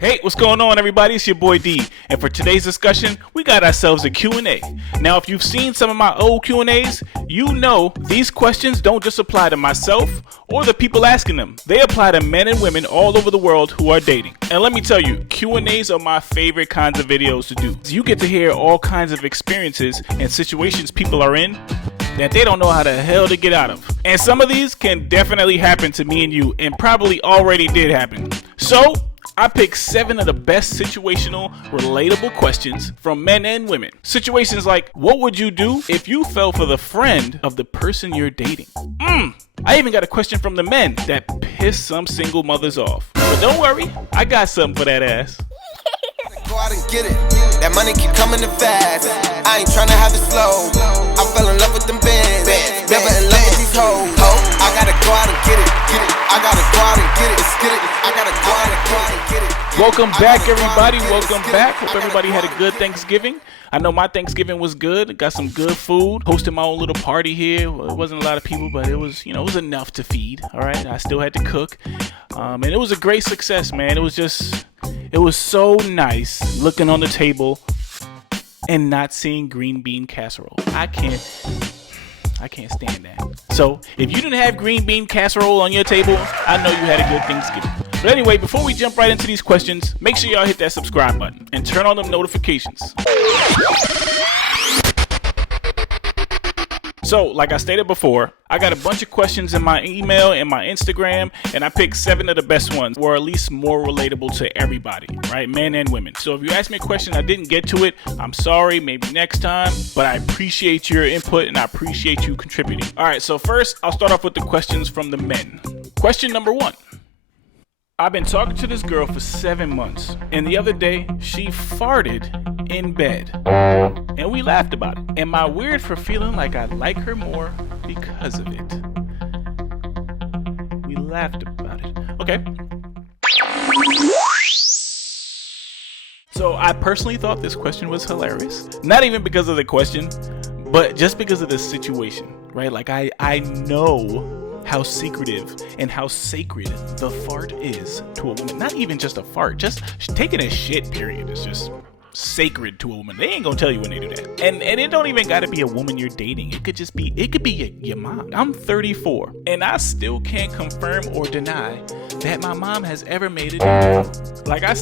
Hey, what's going on, everybody? It's your boy D, and for today's discussion, we got ourselves a Q&A. Now, if you've seen some of my old Q&As, you know these questions don't just apply to myself or the people asking them. They apply to men and women all over the world who are dating. And let me tell you, Q&As are my favorite kinds of videos to do. You get to hear all kinds of experiences and situations people are in that they don't know how the hell to get out of. And some of these can definitely happen to me and you, and probably already did happen. So I picked 7 of the best situational, relatable questions from men and women. Situations like, what would you do if you fell for the friend of the person you're dating? I even got a question from the men that pissed some single mothers off. But don't worry, I got something for that ass. Go out and get it. That money keep coming in fast. I ain't tryna have it slow. I fell in love with them bands. Never in love with these hoes. I gotta go out and get it. I gotta go out and get it. I gotta go out and get it. Welcome back, everybody. Welcome back. Hope everybody had a good Thanksgiving. I know my Thanksgiving was good. Got some good food. Hosted my own little party here. It wasn't a lot of people, but it was, it was enough to feed. All right. I still had to cook. And it was a great success, man. It was so nice looking on the table and not seeing green bean casserole. I can't stand that. So if you didn't have green bean casserole on your table, I know you had a good Thanksgiving. But anyway, before we jump right into these questions, make sure y'all hit that subscribe button and turn on them notifications. So, like I stated before, I got a bunch of questions in my email and my Instagram, and I picked 7 of the best ones, or at least more relatable to everybody, right? Men and women. So if you ask me a question, I didn't get to it, I'm sorry, maybe next time, but I appreciate your input and I appreciate you contributing. All right, so first, I'll start off with the questions from the men. Question number 1. I've been talking to this girl for 7 months, and the other day, she farted in bed, and we laughed about it. Am I weird for feeling like I like her more because of it? We laughed about it. Okay. So I personally thought this question was hilarious. Not even because of the question, but just because of the situation, right? Like I know how secretive and how sacred the fart is to a woman. Not even just a fart, just taking a shit, period. It's just sacred to a woman. They ain't gonna tell you when they do that. And it don't even gotta be a woman you're dating. It could be your mom. I'm 34 and I still can't confirm or deny that my mom has ever made it. Like I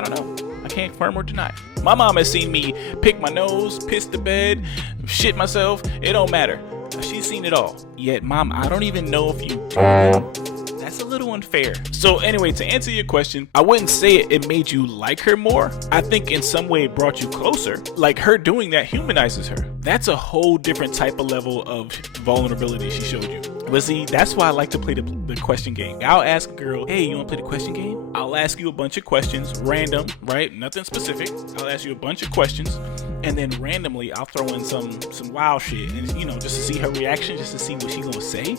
don't know. I can't confirm or deny. My mom has seen me pick my nose, piss the bed, shit myself. It don't matter. She's seen it all. Yet, Mom, I don't even know if you do that. That's a little unfair. So anyway, to answer your question, I wouldn't say it made you like her more. I think in some way it brought you closer. Like her doing that humanizes her. That's a whole different type of level of vulnerability she showed you. But see, that's why I like to play the question game. I'll ask a girl, hey, you want to play the question game? I'll ask you a bunch of questions, random, right? Nothing specific. I'll ask you a bunch of questions, and then randomly I'll throw in some wild shit, and just to see her reaction, just to see what she's gonna say.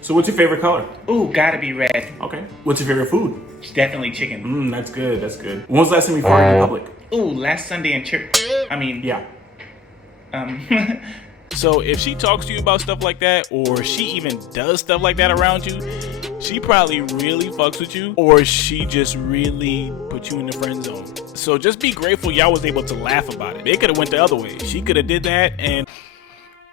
So what's your favorite color? Ooh, gotta be red. Okay. What's your favorite food? It's definitely chicken. That's good. When was the last time you farted in public? Ooh, last Sunday in church. Yeah. So if she talks to you about stuff like that, or she even does stuff like that around you, she probably really fucks with you, or she just really put you in the friend zone. So just be grateful y'all was able to laugh about it. It could have went the other way. She could have did that and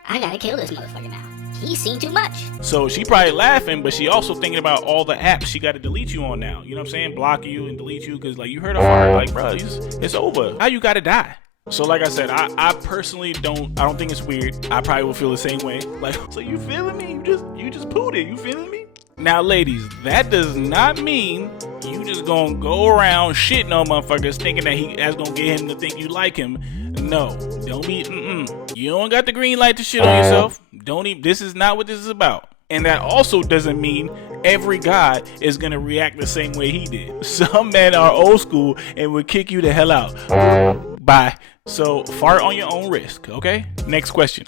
I gotta kill this motherfucker now. He's seen too much. So she probably laughing, but she also thinking about all the apps she got to delete you on now. You know what I'm saying? Block you and delete you because you heard a fart. Like, bro, it's over. How you gotta die? So like I said, I personally don't think it's weird. I probably will feel the same way. Like, so you feeling me? You just pooed it. You feeling me? Now, ladies, that does not mean you just gonna go around shitting on motherfuckers thinking that that's gonna get him to think you like him. No, don't be. You don't got the green light to shit on yourself. Don't even. This is not what this is about. And that also doesn't mean every guy is gonna react the same way he did. Some men are old school and would kick you the hell out. Bye. So fart on your own risk, okay? Next question.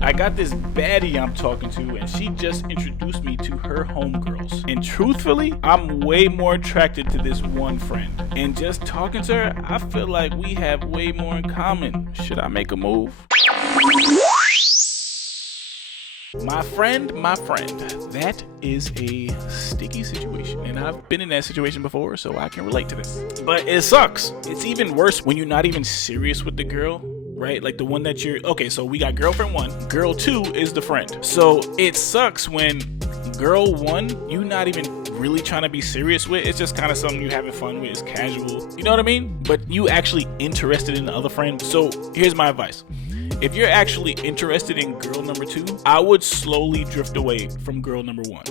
I got this baddie I'm talking to, and she just introduced me to her homegirls. And truthfully, I'm way more attracted to this one friend. And just talking to her, I feel like we have way more in common. Should I make a move? My friend, that is a sticky situation, and I've been in that situation before, so I can relate to this. But it sucks. It's even worse when you're not even serious with the girl, right? Like the one that okay, so we got girlfriend 1, girl 2 is the friend. So it sucks when girl 1, you not even really trying to be serious with. It's just kind of something you having fun with. It's casual. You know what I mean? But you actually interested in the other friend. So here's my advice. If you're actually interested in girl number 2, I would slowly drift away from girl number 1.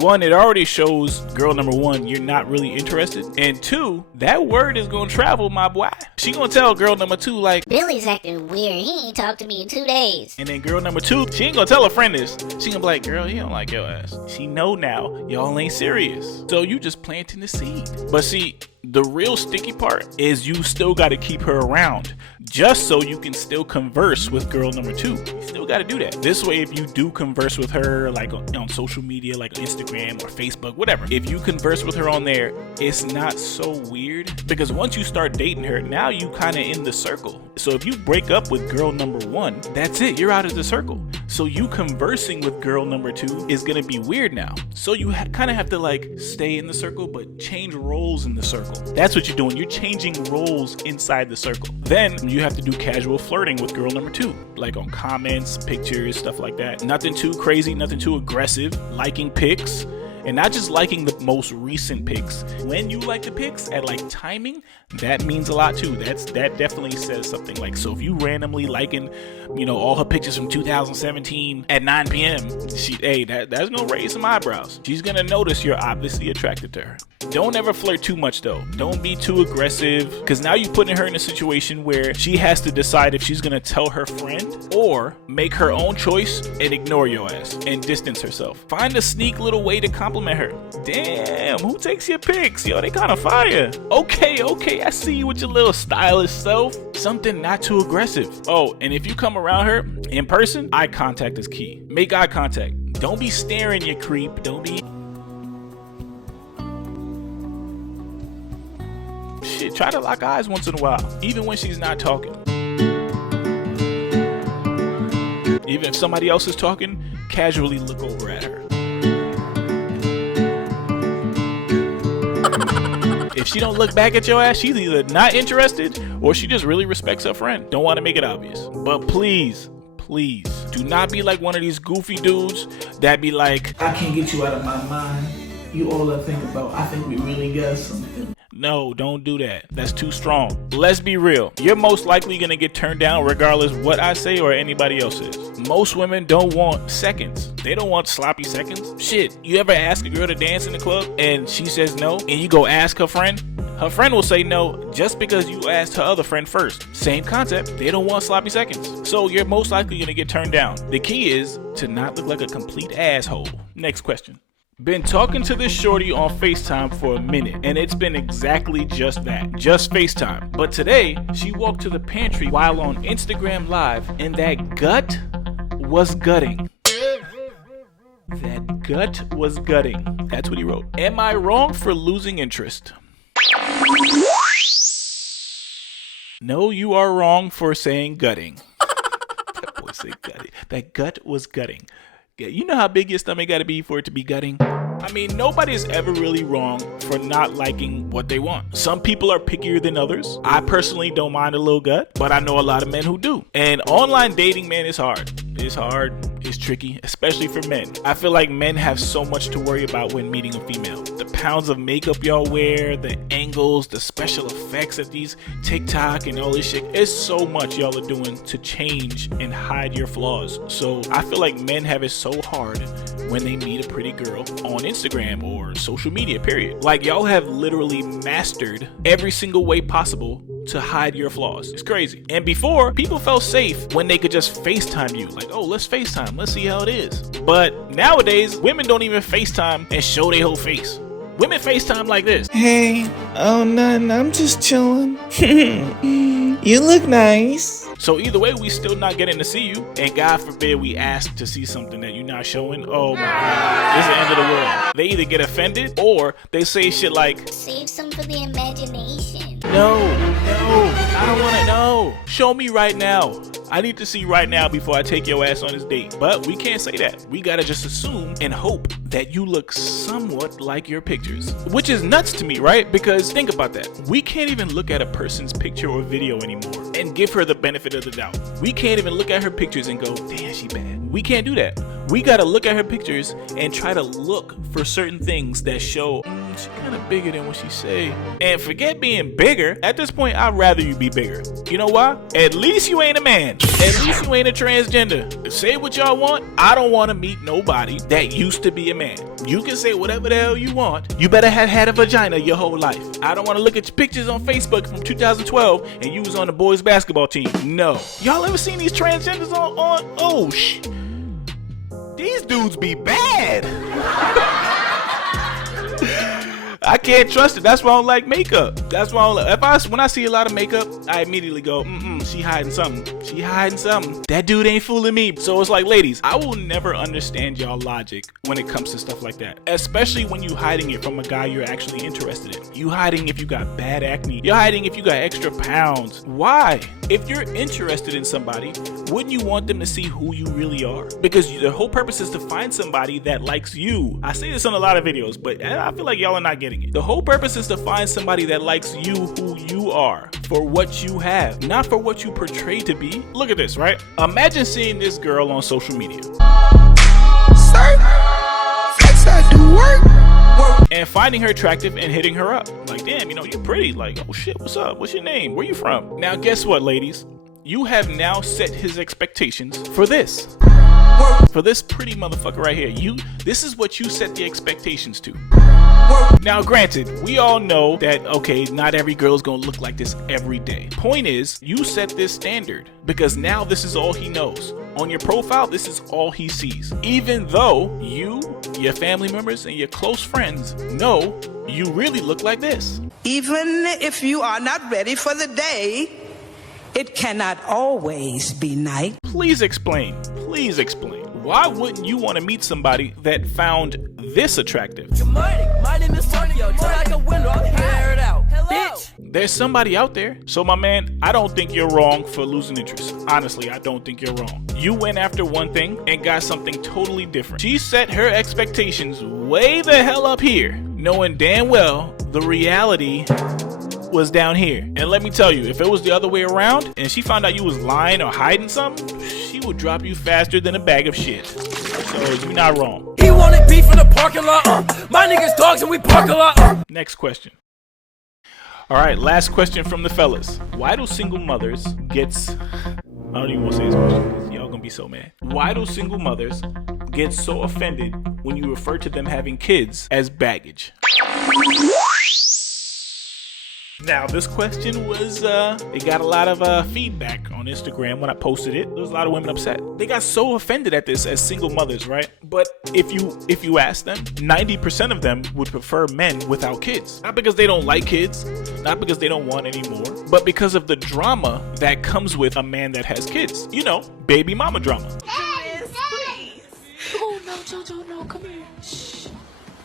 1, it already shows girl number 1 you're not really interested. And 2, that word is gonna travel, my boy. She gonna tell girl number 2 like, Billy's acting weird. He ain't talked to me in 2 days. and then girl number 2, she ain't gonna tell her friend this. She gonna be like, girl, he don't like your ass. She know now y'all ain't serious. So you just planting the seed. But see, the real sticky part is you still got to keep her around just so you can still converse with girl number 2. You still got to do that. This way, if you do converse with her like on social media, like Instagram or Facebook, whatever, if you converse with her on there, it's not so weird, because once you start dating her, now you kind of in the circle. So if you break up with girl number 1, that's it, you're out of the circle. So you conversing with girl number 2 is gonna be weird now. So you kind of have to like stay in the circle but change roles in the circle. That's what you're doing. You're changing roles inside the circle. Then you have to do casual flirting with girl number 2, like on comments, pictures, stuff like that. Nothing too crazy, nothing too aggressive. Liking pics, and not just liking the most recent pics. When you like the pics at like timing, that means a lot too. That definitely says something. Like, so if you randomly liking, all her pictures from 2017 at 9 p.m., that's gonna raise some eyebrows. She's gonna notice you're obviously attracted to her. Don't ever flirt too much though. Don't be too aggressive, because now you're putting her in a situation where she has to decide if she's gonna tell her friend or make her own choice and ignore your ass and distance herself. Find a sneak little way to compliment her. Damn, who takes your pics? Yo, they kind of fire. Okay, I see you with your little stylish self. Something not too aggressive. Oh, and if you come around her in person, eye contact is key. Make eye contact. Don't be staring, you creep. Don't be... Shit, try to lock eyes once in a while, even when she's not talking. Even if somebody else is talking, casually look over at her. If she don't look back at your ass, she's either not interested or she just really respects her friend. Don't want to make it obvious. But please, do not be like one of these goofy dudes that be like, I can't get you out of my mind. You all I think about. I think we really got something. No, don't do that. That's too strong. Let's be real. You're most likely gonna get turned down regardless what I say or anybody else is. Most women don't want seconds. They don't want sloppy seconds. Shit, you ever ask a girl to dance in the club and she says no, and you go ask her friend? Her friend will say no just because you asked her other friend first. Same concept. They don't want sloppy seconds. So you're most likely gonna get turned down. The key is to not look like a complete asshole. Next question. Been talking to this shorty on FaceTime for a minute, and it's been exactly just that, just FaceTime. But today, she walked to the pantry while on Instagram Live, and that gut was gutting. That gut was gutting. That's what he wrote. Am I wrong for losing interest? No, you are wrong for saying gutting. That boy said gutting. That gut was gutting. You know how big your stomach got to be for it to be gutting? I mean, nobody's ever really wrong for not liking what they want. Some people are pickier than others. I personally don't mind a little gut, but I know a lot of men who do. And online dating, man, is hard. It's hard. It's tricky, especially for men. I feel like men have so much to worry about when meeting a female. The pounds of makeup y'all wear, the angles, the special effects of these TikTok and all this shit. It's so much y'all are doing to change and hide your flaws. So I feel like men have it so hard when they meet a pretty girl on Instagram or social media, period. Like, y'all have literally mastered every single way possible to hide your flaws. It's crazy. And before, people felt safe when they could just FaceTime you. Like, oh, let's FaceTime. Let's see how it is. But nowadays, women don't even FaceTime and show their whole face. Women FaceTime like this. Hey, oh, nothing. I'm just chilling. You look nice. So either way, we still not getting to see you. And God forbid we ask to see something that you're not showing. Oh my God. It's the end of the world. They either get offended or they say shit like, Save some for the imagination. no, I don't want to know. Show me right now. I need to see right now before I take your ass on this date. But we can't say that. We gotta just assume and hope that you look somewhat like your pictures. Which is nuts to me, right? Because think about that. We can't even look at a person's picture or video anymore and give her the benefit of the doubt. We can't even look at her pictures and go, damn, she bad. We can't do that. We gotta look at her pictures and try to look for certain things that show she kind of bigger than what she say. And forget being bigger. At this point, I'd rather you be bigger. You know why? At least you ain't a man. At least you ain't a transgender. Say what y'all want. I don't want to meet nobody that used to be a man. You can say whatever the hell you want. You better have had a vagina your whole life. I don't want to look at your pictures on Facebook from 2012 and you was on the boys basketball team. No. Y'all ever seen these transgenders on oh shit. These dudes be bad. I can't trust it. That's why I don't like makeup. That's why I don't when I see a lot of makeup, I immediately go, she hiding something. She hiding something. That dude ain't fooling me. So it's like, ladies, I will never understand y'all logic when it comes to stuff like that. Especially when you hiding it from a guy you're actually interested in. You hiding if you got bad acne. You're hiding if you got extra pounds. Why? If you're interested in somebody, wouldn't you want them to see who you really are? Because the whole purpose is to find somebody that likes you. I say this on a lot of videos, but I feel like y'all are not getting it. The whole purpose is to find somebody that likes you who you are, for what you have, not for what you portray to be. Look at this, right? Imagine seeing this girl on social media. And finding her attractive and hitting her up. Like, damn, you're pretty. Like, oh shit, what's up? What's your name? Where you from? Now, guess what, ladies? You have now set his expectations for this. For this pretty motherfucker right here. This is what you set the expectations to. Now, granted, we all know that, okay, not every girl's gonna look like this every day. Point is, you set this standard because now this is all he knows. On your profile, this is all he sees. Even though you, your family members, and your close friends know you really look like this. Even if you are not ready for the day, it cannot always be night. Please explain. Please explain. Why wouldn't you want to meet somebody that found this attractive? Good morning. My name is Antonio. Turn out the window. I'm here to air it out. Hello. Bitch. There's somebody out there. So my man, I don't think you're wrong for losing interest. Honestly, I don't think you're wrong. You went after one thing and got something totally different. She set her expectations way the hell up here, knowing damn well the reality was down here. And let me tell you, if it was the other way around and she found out you was lying or hiding something, she would drop you faster than a bag of shit. So you're not wrong. He wanted beef in the parking lot. My niggas dogs and we park a lot. Next question. All right, last question from the fellas. Why do single mothers I don't even want to say this question because y'all gonna be so mad. Why do single mothers get so offended when you refer to them having kids as baggage? Now, this question was, it got a lot of feedback on Instagram when I posted it. There was a lot of women upset. They got so offended at this as single mothers, right? But if you ask them, 90% of them would prefer men without kids. Not because they don't like kids, not because they don't want any more, but because of the drama that comes with a man that has kids. Baby mama drama. Yes, please. Oh, no, Jojo, no, come here. Shh.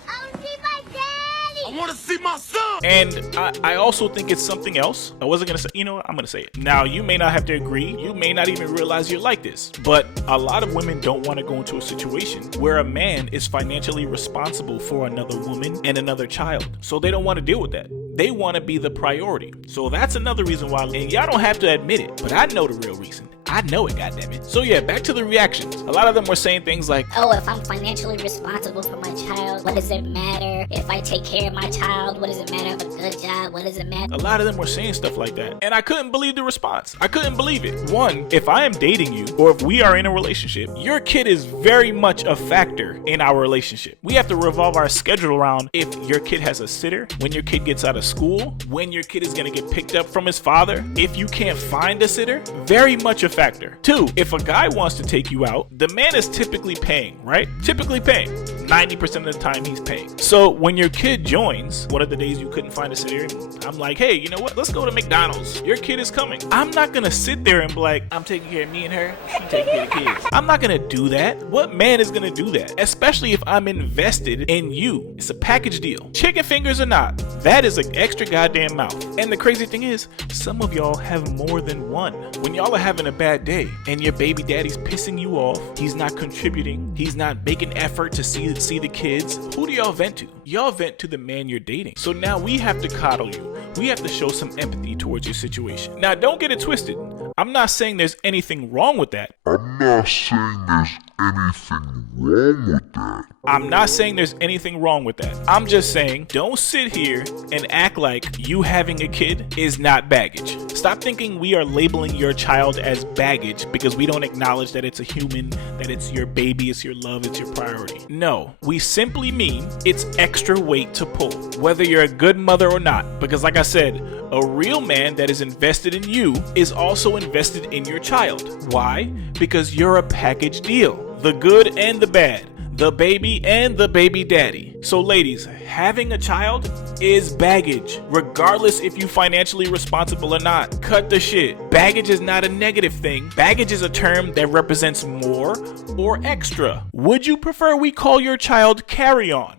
I want to see my daddy. I want to see my son. And I also think it's something else. I wasn't going to say, I'm going to say it. Now, you may not have to agree. You may not even realize you're like this. But a lot of women don't want to go into a situation where a man is financially responsible for another woman and another child. So they don't want to deal with that. They want to be the priority. So that's another reason why, and y'all don't have to admit it, but I know the real reason. I know it, goddammit. So yeah, back to the reactions. A lot of them were saying things like, oh, if I'm financially responsible for my child, what does it matter? If I take care of my child, what does it matter? I have a good job, what does it matter? A lot of them were saying stuff like that. And I couldn't believe the response. I couldn't believe it. One, if I am dating you, or if we are in a relationship, your kid is very much a factor in our relationship. We have to revolve our schedule around if your kid has a sitter, when your kid gets out of school, when your kid is gonna get picked up from his father. If you can't find a sitter, very much a factor. Two, if a guy wants to take you out, the man is typically paying, right? Typically paying. 90% of the time he's paying. So when your kid joins, one of the days you couldn't find a sitter, I'm like, hey, you know what? Let's go to McDonald's. Your kid is coming. I'm not gonna sit there and be like, I'm taking care of me and her, she taking care of the kids. I'm not gonna do that. What man is gonna do that? Especially if I'm invested in you. It's a package deal. Chicken fingers or not, that is an extra goddamn mouth. And the crazy thing is, some of y'all have more than one. When y'all are having a bad bad day and your baby daddy's pissing you off, he's not contributing, he's not making effort to see the kids, who do y'all vent to? Y'all vent to the man you're dating. So now we have to coddle you. We have to show some empathy towards your situation. Now, don't get it twisted. I'm not saying there's anything wrong with that. I'm not saying there's anything wrong with that. I'm not saying there's anything wrong with that. I'm just saying don't sit here and act like you having a kid is not baggage. Stop thinking we are labeling your child as baggage because we don't acknowledge that it's a human, that it's your baby, it's your love, it's your priority. No, we simply mean it's extra weight to pull, whether you're a good mother or not. Because like I said, a real man that is invested in you is also invested in your child. Why? Because you're a package deal. The good and the bad. The baby and the baby daddy. So ladies, having a child is baggage, regardless if you financially responsible or not. Cut the shit. Baggage is not a negative thing. Baggage is a term that represents more or extra. Would you prefer we call your child carry-on?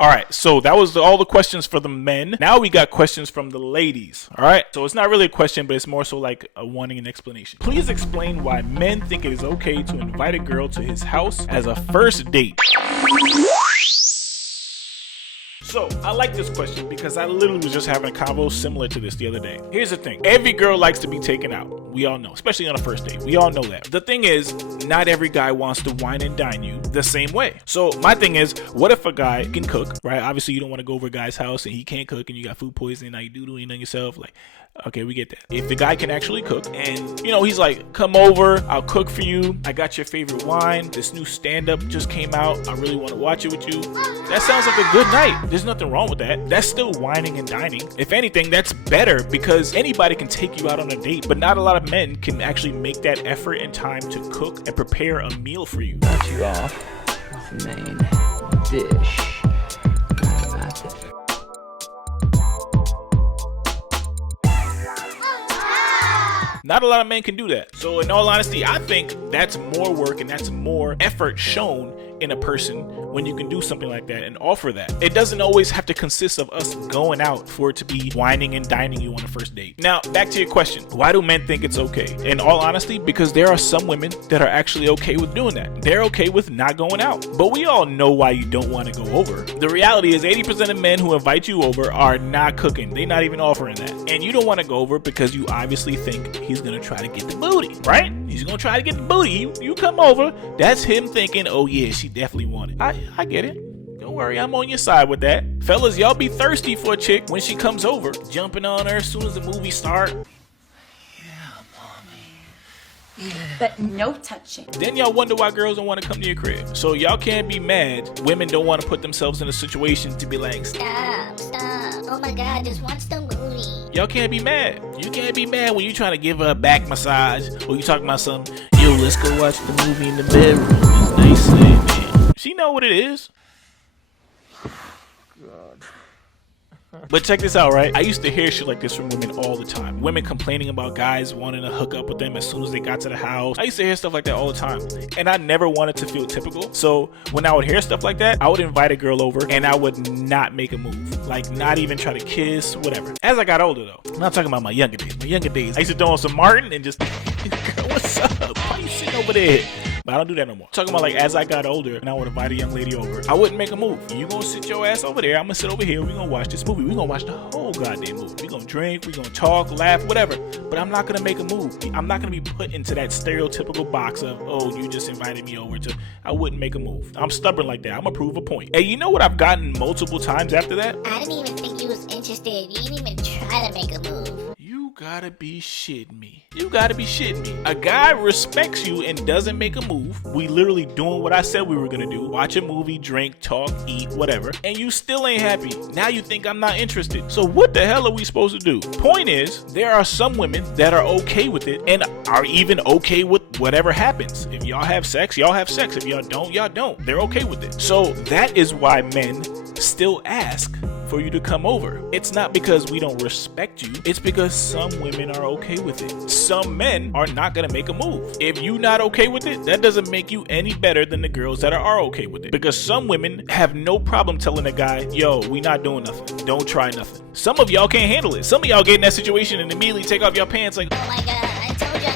All right, so that was all the questions for the men. Now we got questions from the ladies. All right, so it's not really a question, but it's more so like wanting an explanation. Please explain why men think it is okay to invite a girl to his house as a first date. So, I like this question because I literally was just having a convo similar to this the other day. Here's the thing. Every girl likes to be taken out. We all know, especially on a first date. We all know that. The thing is, not every guy wants to wine and dine you the same way. So, my thing is, what if a guy can cook, right? Obviously, you don't want to go over a guy's house and he can't cook and you got food poisoning, now you doodling on yourself. Like, okay, we get that. If the guy can actually cook and, you know, he's like, come over, I'll cook for you. I got your favorite wine. This new stand-up just came out. I really want to watch it with you. That sounds like a good night. There's nothing wrong with that. That's still wining and dining. If anything, that's better because anybody can take you out on a date, but not a lot of men can actually make that effort and time to cook and prepare a meal for you. Start you off with the main dish. Not a lot of men can do that. So in all honesty, I think that's more work and that's more effort shown in a person when you can do something like that and offer that. It doesn't always have to consist of us going out for it to be whining and dining you on a first date. Now, back to your question. Why do men think it's okay? In all honesty, because there are some women that are actually okay with doing that. They're okay with not going out. But we all know why you don't want to go over. The reality is 80% of men who invite you over are not cooking. They're not even offering that. And you don't want to go over because you obviously think he's going to try to get the booty, right? He's going to try to get the booty. You come over. That's him thinking, oh yeah, she definitely want it. I get it. Don't worry, I'm on your side with that. Fellas, y'all be thirsty for a chick when she comes over. Jumping on her as soon as the movie start. But no touching. Then y'all wonder why girls don't want to come to your crib. So y'all can't be mad. Women don't want to put themselves in a situation to be like, Stop. Oh my God, just watch the movie. Y'all can't be mad. You can't be mad when you trying to give her a back massage or you talking about something. Yo, let's go watch the movie in the bedroom. It's nice, man. She know what it is. God. But check this out, right? I used to hear shit like this from women all the time. Women complaining about guys wanting to hook up with them as soon as they got to the house. I used to hear stuff like that all the time. And I never wanted to feel typical. So when I would hear stuff like that, I would invite a girl over and I would not make a move. Like not even try to kiss, whatever. As I got older though, I'm not talking about my younger days. My younger days, I used to throw on some Martin and just, girl, what's up? Why you sitting over there? But I don't do that no more. Talking about like as I got older and I would invite a young lady over, I wouldn't make a move. You gonna sit your ass over there, I'm gonna sit over here, we gonna watch this movie. We gonna watch the whole goddamn movie. We gonna drink, we gonna talk, laugh, whatever. But I'm not gonna make a move. I'm not gonna be put into that stereotypical box of, oh, you just invited me over to, I wouldn't make a move. I'm stubborn like that. I'm gonna prove a point. And you know what I've gotten multiple times after that? I didn't even think you was interested. You didn't even try to make a move. You gotta be shitting me. You gotta be shitting me. A guy respects you and doesn't make a move. We literally doing what I said we were gonna do. Watch a movie, drink, talk, eat, whatever. And you still ain't happy. Now you think I'm not interested. So what the hell are we supposed to do? Point is, there are some women that are okay with it and are even okay with whatever happens. If y'all have sex, y'all have sex. If y'all don't, y'all don't. They're okay with it. So that is why men still ask for you to come over. It's not because we don't respect you. It's because some women are okay with it. Some men are not gonna make a move. If you not okay with it, that doesn't make you any better than the girls that are okay with it. Because some women have no problem telling a guy, yo, we not doing nothing. Don't try nothing. Some of y'all can't handle it. Some of y'all get in that situation and immediately take off your pants like, Oh my God, I told you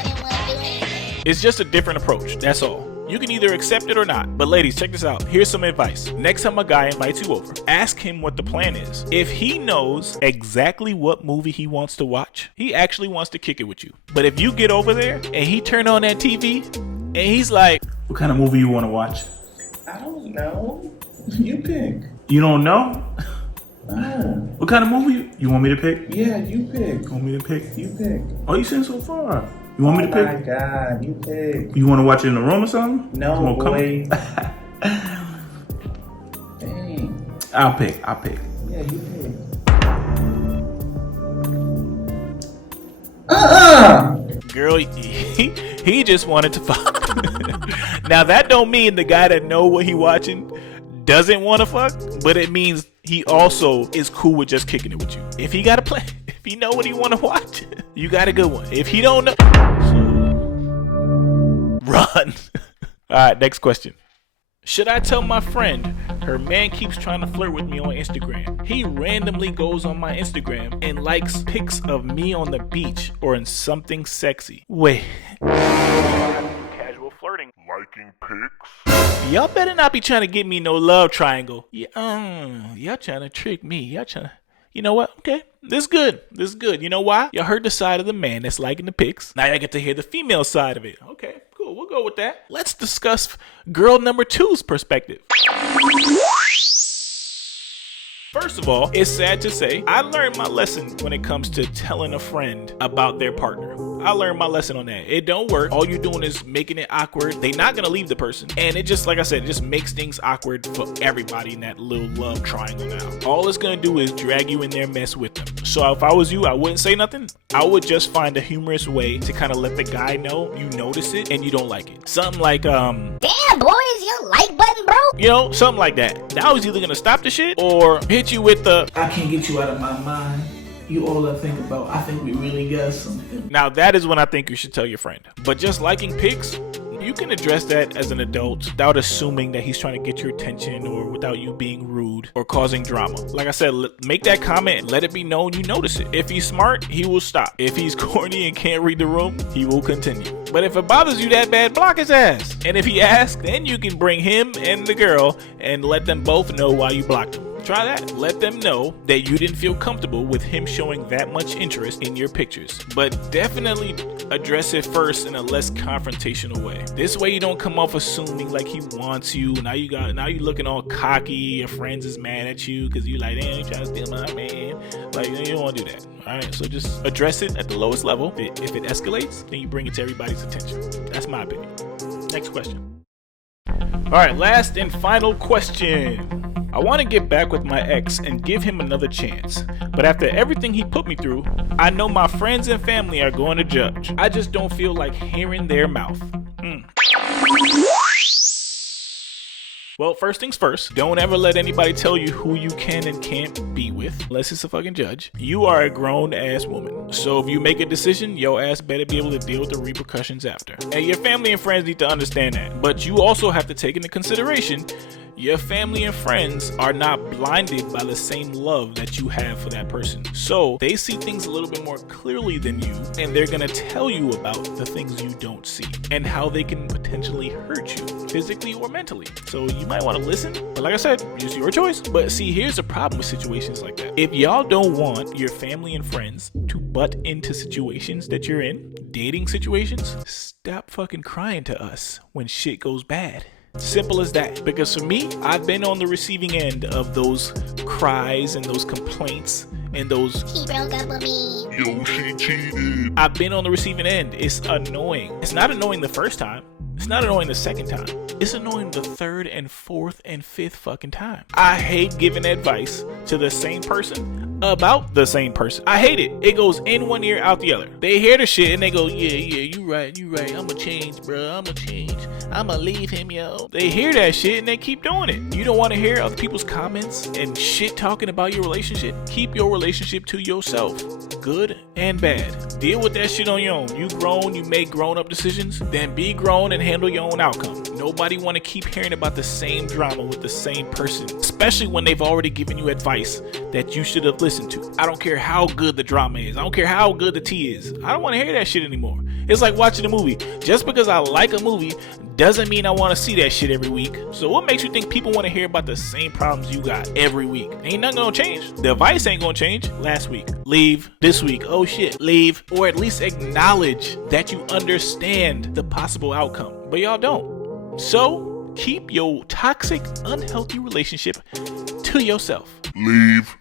It's just a different approach, that's all. You can either accept it or not. But ladies, check this out. Here's some advice. Next time a guy invites you over, ask him what the plan is. If he knows exactly what movie he wants to watch, he actually wants to kick it with you. But if you get over there and he turn on that TV and he's like, what kind of movie you want to watch? I don't know. You pick. You don't know? Oh. What kind of movie you want me to pick? Yeah, you pick. You want me to pick? You pick. Oh, you saying so far. You want me to pick? Oh my God, you pick. You want to watch it in the room or something? No, boy. Dang. I'll pick. Yeah, you pick. girl, he just wanted to fuck. Now that don't mean the guy that know what he watching doesn't want to fuck, but it means he also is cool with just kicking it with you. If he got a plan, if he know what he want to watch, you got a good one. If he don't know, run. All right, next question. Should I tell my friend her man keeps trying to flirt with me on Instagram? He randomly goes on my Instagram and likes pics of me on the beach or in something sexy. Wait. Casual flirting. Liking pics? Y'all better not be trying to get me no love triangle. Yeah, y'all trying to trick me. Y'all trying to... You know what? Okay. This is good. This is good. You know why? Y'all heard the side of the man that's liking the pics. Now y'all get to hear the female side of it. Okay. Cool, we'll go with that. Let's discuss girl number 2's perspective. First of all, it's sad to say, I learned my lesson when it comes to telling a friend about their partner. I learned my lesson on that. It don't work. All you're doing is making it awkward. They not gonna leave the person. And it just, like I said, it just makes things awkward for everybody in that little love triangle now. All it's gonna do is drag you in their mess with them. So if I was you, I wouldn't say nothing. I would just find a humorous way to kind of let the guy know you notice it and you don't like it. Something like, damn, boy, is your like button broke? You know, something like that. Now he's either gonna stop the shit or hit you with the, I can't get you out of my mind. You all I think about. I think we really got something. Now that is when I think you should tell your friend. But just liking pics, you can address that as an adult without assuming that he's trying to get your attention or without you being rude or causing drama. Like I said, make that comment, let it be known you notice it. If he's smart, he will stop. If he's corny and can't read the room, he will continue. But if it bothers you that bad, block his ass. And if he asks, then you can bring him and the girl and let them both know why you blocked him. Try that. Let them know that you didn't feel comfortable with him showing that much interest in your pictures. But definitely address it first in a less confrontational way. This way you don't come off assuming like he wants you. Now you looking all cocky. Your friends is mad at you because you like, damn, you trying to steal my man. Like, you don't want to do that. Alright, so just address it at the lowest level. If it escalates, then you bring it to everybody's attention. That's my opinion. Next question. Alright, last and final question. I want to get back with my ex and give him another chance. But after everything he put me through, I know my friends and family are going to judge. I just don't feel like hearing their mouth. Well, first things first, don't ever let anybody tell you who you can and can't be with, unless it's a fucking judge. You are a grown ass woman. So if you make a decision, your ass better be able to deal with the repercussions after. And your family and friends need to understand that. But you also have to take into consideration your family and friends are not blinded by the same love that you have for that person. So they see things a little bit more clearly than you, and they're gonna tell you about the things you don't see and how they can potentially hurt you physically or mentally. So you might want to listen, but like I said, it's your choice. But see, here's the problem with situations like that. If y'all don't want your family and friends to butt into situations that you're in, dating situations, stop fucking crying to us when shit goes bad. Simple as that. Because for me, I've been on the receiving end of those cries and those complaints and those he broke up with me. Yo, she cheated. I've been on the receiving end. It's annoying. It's not annoying the first time. It's not annoying the second time. It's annoying the third and fourth and fifth fucking time. I hate giving advice to the same person about the same person. I hate it. It goes in one ear, out the other. They hear the shit and they go, yeah, you right. I'ma change, bro. I'ma change. I'ma leave him, yo. They hear that shit and they keep doing it. You don't want to hear other people's comments and shit talking about your relationship? Keep your relationship to yourself. Good and bad. Deal with that shit on your own. You grown, you make grown up decisions, then be grown and handle your own outcome. Nobody want to keep hearing about the same drama with the same person, especially when they've already given you advice that you should have listened to. I don't care how good the drama is. I don't care how good the tea is. I don't want to hear that shit anymore. It's like watching a movie. Just because I like a movie doesn't mean I want to see that shit every week. So what makes you think people want to hear about the same problems you got every week? Ain't nothing gonna change. The advice ain't gonna change. Last week, leave. This week, oh shit, leave. Or at least acknowledge that you understand the possible outcome. But y'all don't. So keep your toxic, unhealthy relationship to yourself. Leave.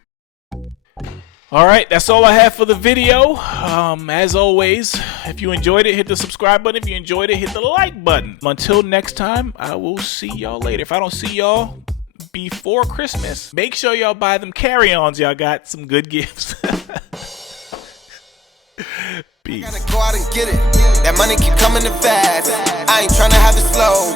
All right, that's all I have for the video. As always, if you enjoyed it, hit the subscribe button. If you enjoyed it, hit the like button. Until next time, I will see y'all later. If I don't see y'all before Christmas, make sure y'all buy them carry-ons. Y'all got some good gifts. Peace. I gotta go out and get it. That money keep coming in fast. I ain't tryna have it slow.